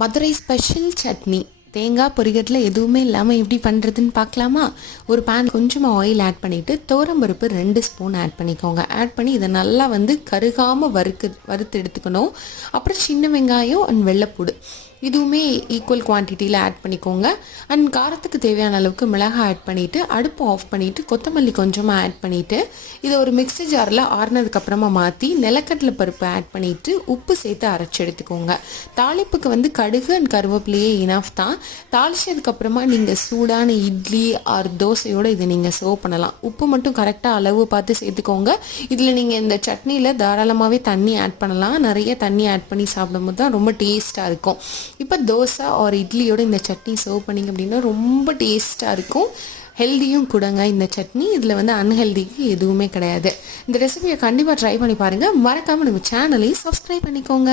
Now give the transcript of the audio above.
Madurai special chutney தேங்காய் பொரிகட்டில் எதுவுமே இல்லாமல் எப்படி பண்ணுறதுன்னு பார்க்கலாமா? ஒரு பேன் கொஞ்சமாக ஆயில் ஆட் பண்ணிவிட்டு துவரம்பருப்பு 2 ஸ்பூன் ஆட் பண்ணிக்கோங்க. ஆட் பண்ணி இதை நல்லா கருகாமல் வறுத்து எடுத்துக்கணும். அப்புறம் சின்ன வெங்காயம் அண்ட் வெள்ளைப்பூடு இதுவுமே ஈக்குவல் குவான்டிட்டியில் ஆட் பண்ணிக்கோங்க. அண்ட் காரத்துக்கு தேவையான அளவுக்கு மிளகாய் ஆட் பண்ணிவிட்டு அடுப்பு ஆஃப் பண்ணிவிட்டு கொத்தமல்லி கொஞ்சமாக ஆட் பண்ணிவிட்டு இதை ஒரு மிக்ஸி ஜாரில் ஆறுனதுக்கப்புறமா மாற்றி நிலக்கடலை பருப்பு ஆட் பண்ணிவிட்டு உப்பு சேர்த்து அரைச்சி எடுத்துக்கோங்க. தாளிப்புக்கு கடுகு அண்ட் கருவேப்பிலையே இனஃப் தான். தாளிச்சதுக்கப்புறமா நீங்கள் சூடான இட்லி ஆர் தோசையோடு இதை நீங்கள் சர்வ் பண்ணலாம். உப்பு மட்டும் கரெக்டாக அளவு பார்த்து சேர்த்துக்கோங்க. இதில் நீங்கள் இந்த சட்னியில் தாராளமாகவே தண்ணி ஆட் பண்ணலாம். நிறைய தண்ணி ஆட் பண்ணி சாப்பிடும்போது தான் ரொம்ப டேஸ்ட்டாக இருக்கும். இப்போ தோசை ஆர் இட்லியோட இந்த சட்னி சர்வ் பண்ணிங்க அப்படின்னா ரொம்ப டேஸ்ட்டாக இருக்கும். ஹெல்தியும் கூடங்க இந்த சட்னி. இதில் அன்ஹெல்திக்கு எதுவுமே கிடையாது. இந்த ரெசிபியை கண்டிப்பாக ட்ரை பண்ணி பாருங்கள். மறக்காமல் நம்ம சேனலையும் சப்ஸ்கிரைப் பண்ணிக்கோங்க.